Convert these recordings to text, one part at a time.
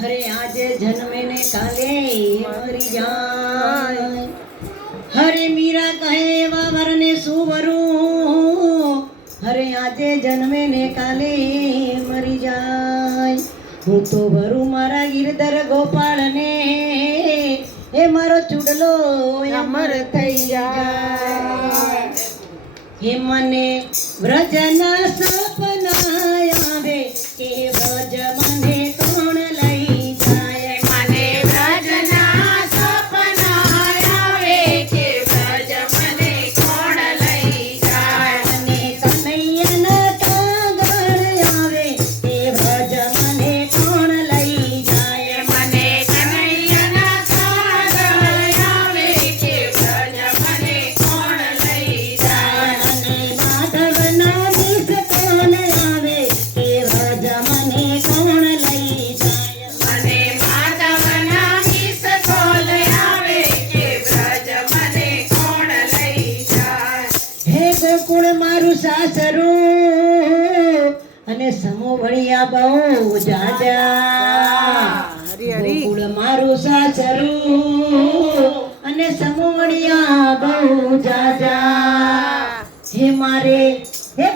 હરે આજે જન્મે ને કાલે મરી જાય. હરે મીરા કહે એવા વરને શું વરું, હરે આજે જન્મે ને કાલે મરી જાય. હું તો વરું મારા ગિરધર ગોપાળને, એ મારો ચૂડલો અમર થઈ જાય. હે મને વ્રજના સપના આવે કે વ્રજ મને કોણ લઈ જાય. મને વ્રજના સપના આવે કે વ્રજ મને કોણ લઈ જાય. મને કનૈયાના કાગળ આવે કે વ્રજ મને કોણ લઈ જાય. મને કનૈયાના કાગળ આવે કે વ્રજ મને કોણ લઈ જાય. અને માધવના વિષ કોણ આવે કે વ્રજ મને કોણ લઈ જાય. મને માધવના વિષ કોલ આવે કે વ્રજ મને કોણ લઈ જાય. હે ગોકુળ મારું સાસરું અને સમોવળિયા બહુ જાજા. ગોકુળ મારું સાસરું અને સમોવળિયા બહુ જાજા. હે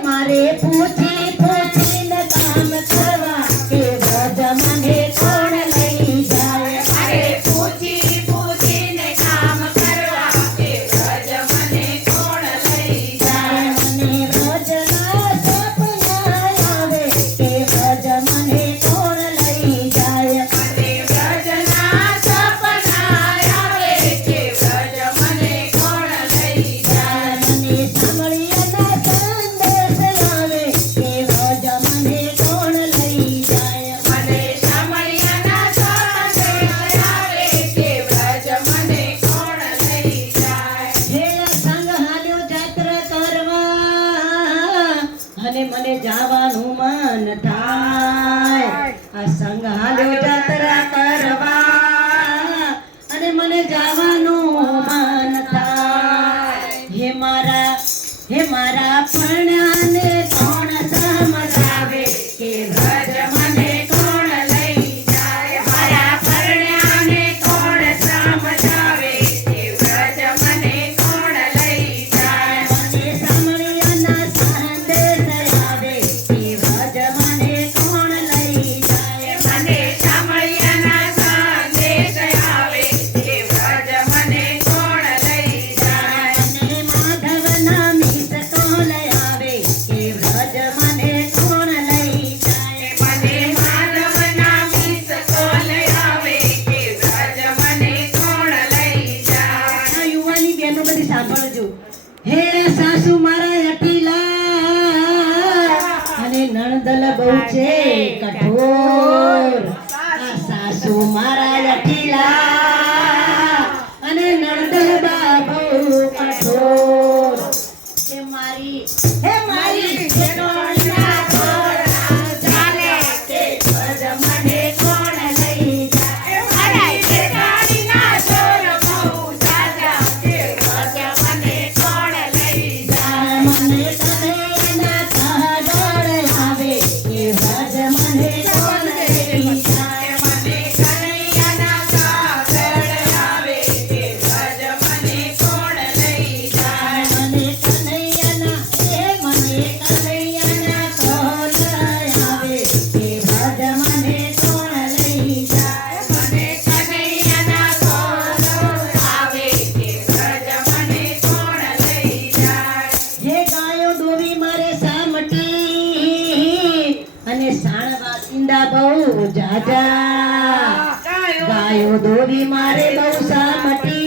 મારે પૂછી પૂછીને કામ કરવા કે વ્રજ મને કોણ લઈ જાય. મારે પૂછી પૂછીને કામ કરવા કે વ્રજ મને કોણ લઈ જાય. મને વ્રજના સપના આવે કે વ્રજ મને કોણ લઈ જાય. મને વ્રજના સપના આવે કે વ્રજ મને કોણ લઈ જાય. મને સાંભળ્યાના સંદેશ આવે કે વ્રજ મને કોણ લઈ જાય. મને સામળિયાના સંદેશ આવે કે વ્રજ મને કોણ લઈ જાય. હે સંગ હાલ્યો જાત્રા કરવા અને મને જવાનું મન થાય. આ સંગ હાલ્યો જાત્રા કરવા અને મને જવાનું મન થાય. હે મારા પરણાને કોણ સમજાવે કે વ્રજ મને કોણ લઈ જાય. મારા પરણ્યાને કોણ સમજાવે કે વ્રજ મને કોણ લઈ જાય. મને સાંભળ્યાના સંદેશ આવે કે વ્રજ મને કોણ લઈ જાય. મને સામળિયાના સંદેશ આવે કે વ્રજ મને કોણ લઈ જાય. અને માધવના મિત કોલ આવે કે વ્રજ મને કોણ લઈ જાય. મને માધવના વિષ કોલ આવે કે વ્રજ મને કોણ લઈ જાય. આ યુવાની બહેનો બધી સાંભળજો. હે સાસુ મારા અટીલા અને નણદલ બહુ છે કઠોર. આ સાસુ મારા અટીલા અને નણદલ બા બહુ કઠોર. હે મારી જેઠાણીના ઘોડા ચાલે કે વ્રજ મને કોણ લઈ જાય. મારા જેઠાણીના ચોર બહુ સાજા કે વ્રજ મને કોણ લઈ જાય. મને કનૈયાના કાગળ આવે કે વ્રજ મને કોણ લઈ જાય. મને કનૈયાના કાગળ આવે કે વ્રજ મને કોણ લઈ જાય. મને કનૈયાના કોલ આવે કે વ્રજ મને કોણ લઈ જાય. મને કનૈયાના કોલ આવે કે વ્રજ મને કોણ લઈ જાય. હે ગાયો દોવી મારે સામટી અને સાણ વાસિંદા બહુ જાજા. ગાયો દોવી મારે બહુ સામટી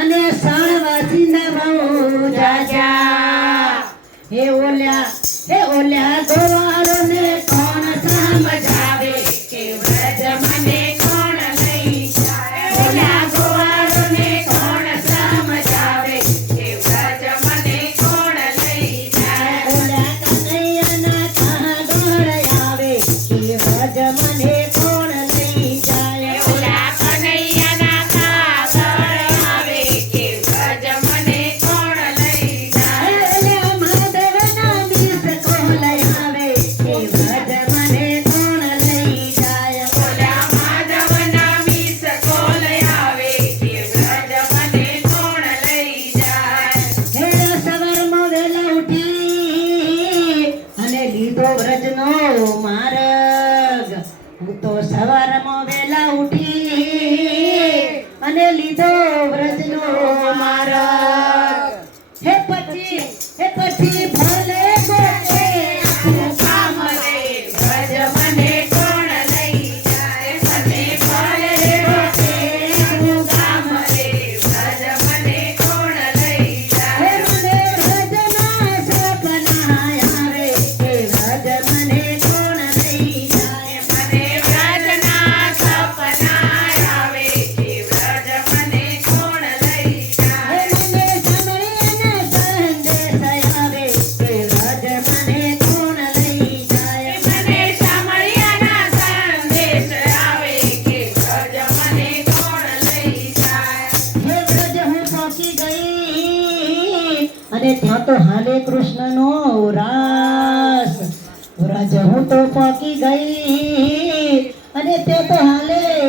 અને સાણ વાસિંદા બહુ જાજા. હે ઓલ્યા ગોવાળોને કોણ સમજાવે કે વ્રજ મને કોણ લઈ જાય. ઓલા ગોવાળોને કોણ સમજાવે કે વ્રજ મને કોણ લઈ જાય. ઓલ્યા કનૈયાના કાગળ આવે કે વ્રજ મને કોણ લઈ જાય. ઓલા કનૈયાના કાગળ આવે કે વ્રજ મને કોણ લઈ જાય. ઓલ્યા માધવના વિષ કોલ આવે કે વ્રજ મને કોણ લઈ જાય. કૃષ્ણનો રાસ વ્રજ હું તો પાકી ગઈ અને તે તો હાલે